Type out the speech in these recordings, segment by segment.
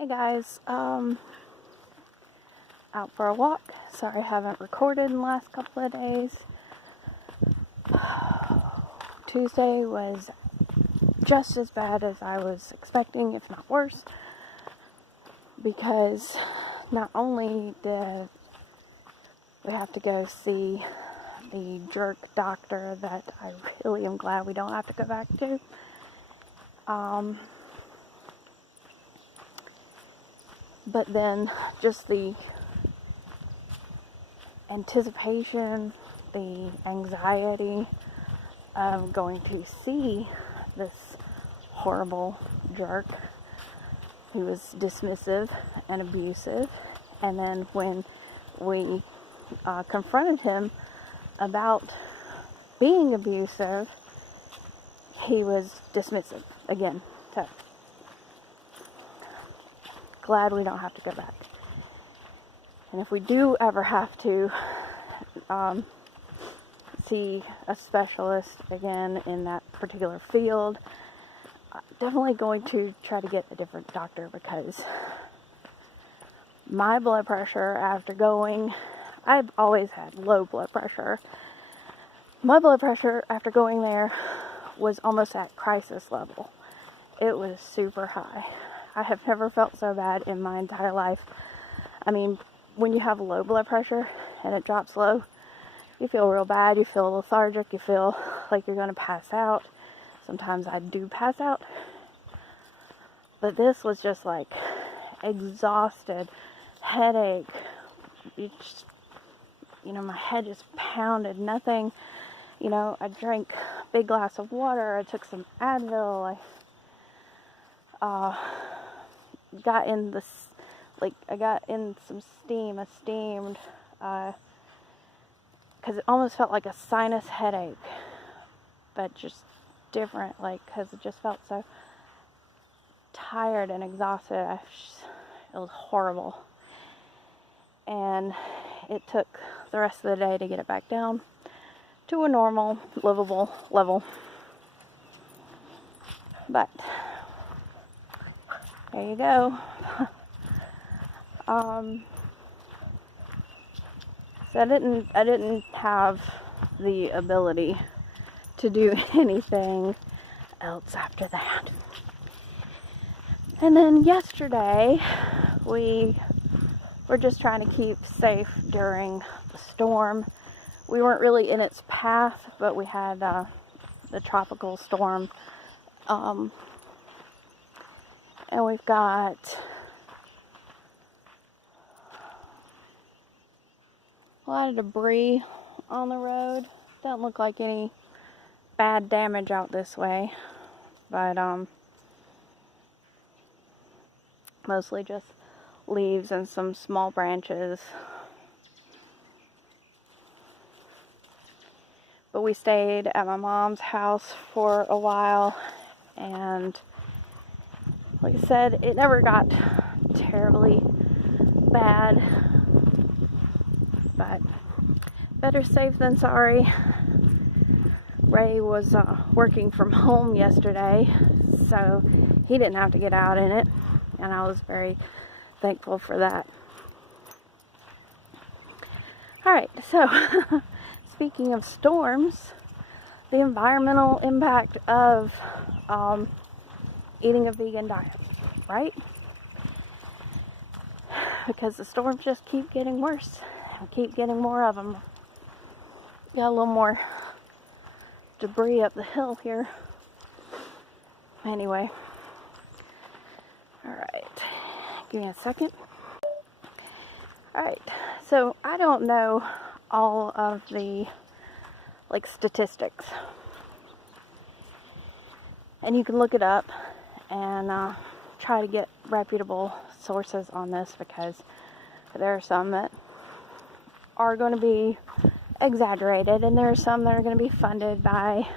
Hey guys, out for a walk. Sorry I haven't recorded in the last couple of days. Tuesday was just as bad as I was expecting, if not worse, because not only did we have to go see the jerk doctor that I really am glad we don't have to go back to, but then just the anticipation, the anxiety of going to see this horrible jerk who was dismissive and abusive, and then when we confronted him about being abusive, he was dismissive again. So glad we don't have to go back. And if we do ever have to see a specialist again in that particular field, definitely going to try to get a different doctor, because my blood pressure after going, I've always had low blood pressure. My blood pressure after going there was almost at crisis level. It was super high. I have never felt so bad in my entire life. I mean, when you have low blood pressure and it drops low, you feel real bad. You feel lethargic. You feel like you're going to pass out. Sometimes I do pass out. But this was just like exhausted, headache. My head just pounded. Nothing. I drank a big glass of water. I took some Advil. I got in some steam. I steamed, because it almost felt like a sinus headache, but just different, because it just felt so tired and exhausted. It was horrible, and it took the rest of the day to get it back down to a normal, livable level. But there you go. So I didn't have the ability to do anything else after that. And then yesterday, we were just trying to keep safe during the storm. We weren't really in its path, but we had the tropical storm. And we've got a lot of debris on the road. Doesn't look like any bad damage out this way, but mostly just leaves and some small branches. But we stayed at my mom's house for a while, and like I said, it never got terribly bad, but better safe than sorry. Ray was working from home yesterday, so he didn't have to get out in it, and I was very thankful for that. Alright, so speaking of storms, the environmental impact of eating a vegan diet, right? Because the storms just keep getting worse. We keep getting more of them. Got a little more debris up the hill here. Anyway. Alright. Give me a second. Alright. So, I don't know all of the, statistics. And you can look it up and try to get reputable sources on this, because there are some that are going to be exaggerated, and there are some that are going to be funded by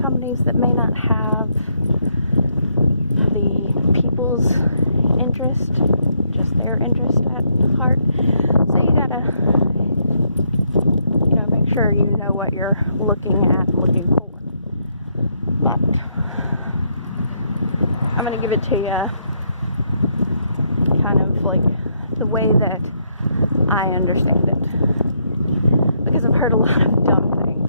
companies that may not have the people's interest, just their interest at heart. So you gotta, make make sure you know what you're looking for. But I'm going to give it to you kind of like the way that I understand it. Because I've heard a lot of dumb things.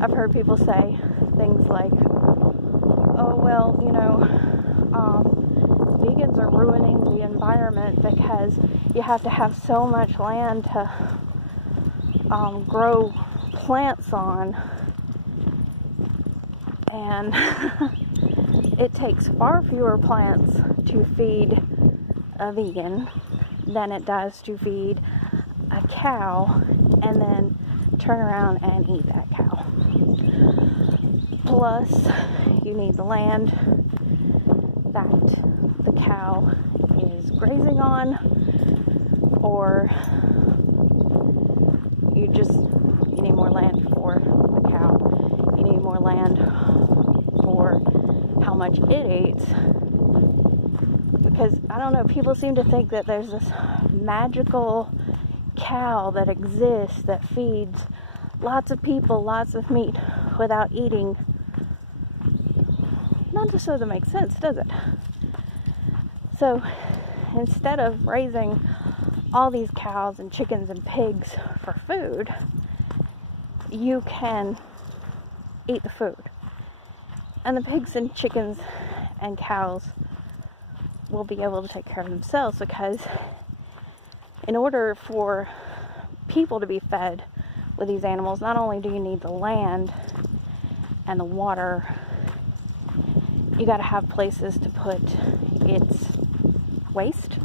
I've heard people say things like, oh, well, vegans are ruining the environment because you have to have so much land to grow plants on. And it takes far fewer plants to feed a vegan than it does to feed a cow and then turn around and eat that cow. Plus, you need the land that the cow is grazing on, or you need more land for the cow. You need more land for how much it eats. Because, I don't know, people seem to think that there's this magical cow that exists that feeds lots of people lots of meat without eating. Not just so that makes sense, does it? So, instead of raising all these cows and chickens and pigs for food, you can eat the food. And the pigs and chickens and cows will be able to take care of themselves, because in order for people to be fed with these animals, not only do you need the land and the water, you got to have places to put its waste.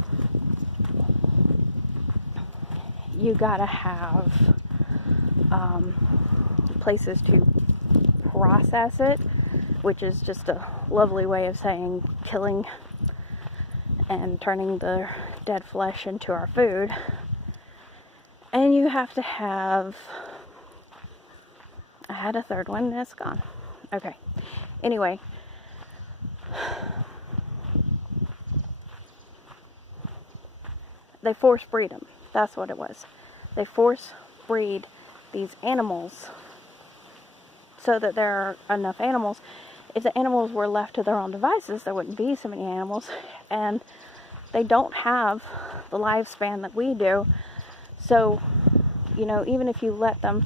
You got to have places to process it, which is just a lovely way of saying killing and turning the dead flesh into our food. And you have to have, I had a third one and it's gone. Okay. Anyway, they force breed them. That's what it was. They force breed these animals so that there are enough animals. If the animals were left to their own devices, there wouldn't be so many animals. And they don't have the lifespan that we do. So, even if you let them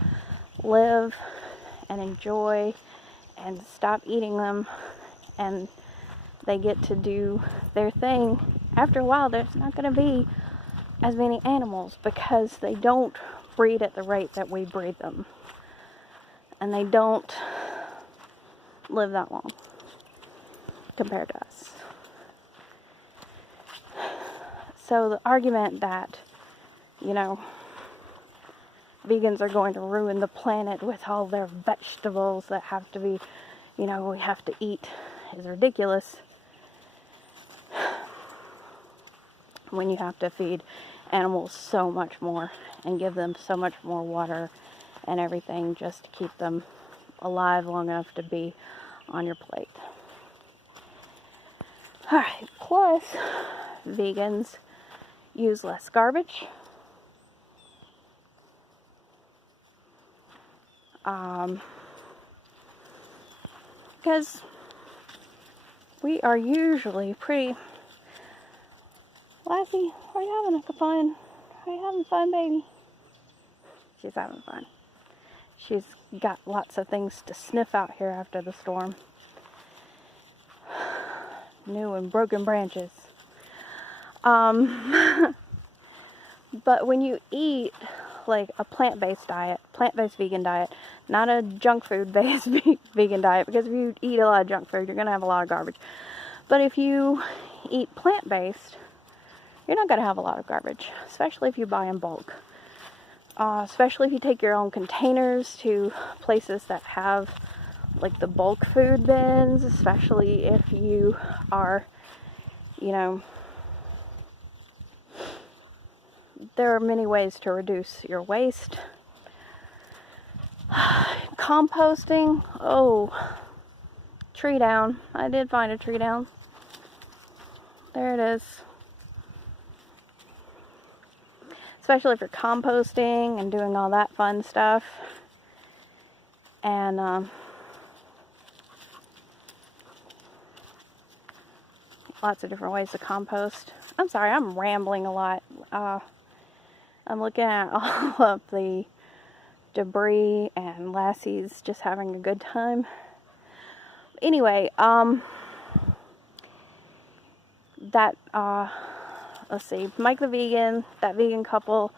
live and enjoy and stop eating them and they get to do their thing, after a while there's not going to be as many animals, because they don't breed at the rate that we breed them. And they don't live that long compared to us. So the argument that, vegans are going to ruin the planet with all their vegetables that have to be, we have to eat, is ridiculous. When you have to feed animals so much more and give them so much more water and everything just to keep them alive long enough to be on your plate. Alright, plus vegans use less garbage. Because we are usually pretty... Lassie, are you having fun? Are you having fun, baby? She's having fun. She's got lots of things to sniff out here after the storm. New and broken branches. But when you eat like a plant-based diet, plant-based vegan diet, not a junk food-based vegan diet, because if you eat a lot of junk food, you're going to have a lot of garbage. But if you eat plant-based, you're not going to have a lot of garbage, especially if you buy in bulk. Especially if you take your own containers to places that have like the bulk food bins, especially if you are, there are many ways to reduce your waste. Composting, tree down. I did find a tree down. There it is. Especially if you're composting and doing all that fun stuff. And lots of different ways to compost. I'm sorry, I'm rambling a lot. I'm looking at all of the debris, and Lassie's just having a good time. Anyway, that, let's see, Mike the Vegan, that vegan couple,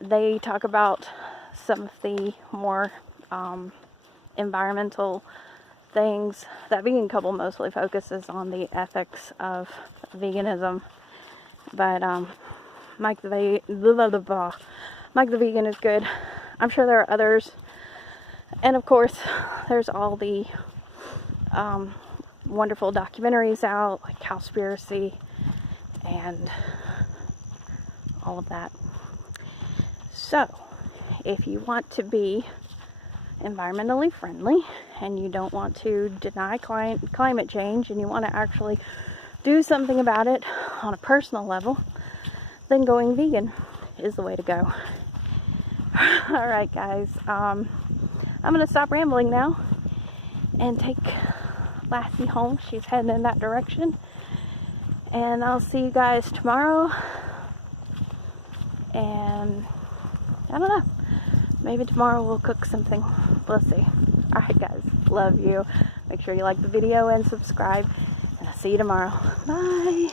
they talk about some of the more environmental things. That vegan couple mostly focuses on the ethics of veganism, but Mike the Vegan is good. I'm sure there are others, and of course there's all the wonderful documentaries out, like Cowspiracy and all of that. So if you want to be environmentally friendly and you don't want to deny climate change, and you want to actually do something about it on a personal level, then going vegan is the way to go. Alright guys, I'm going to stop rambling now and take Lassie home. She's heading in that direction. And I'll see you guys tomorrow. And I don't know, maybe tomorrow we'll cook something. We'll see. Alright guys, love you. Make sure you like the video and subscribe. And I'll see you tomorrow. Bye.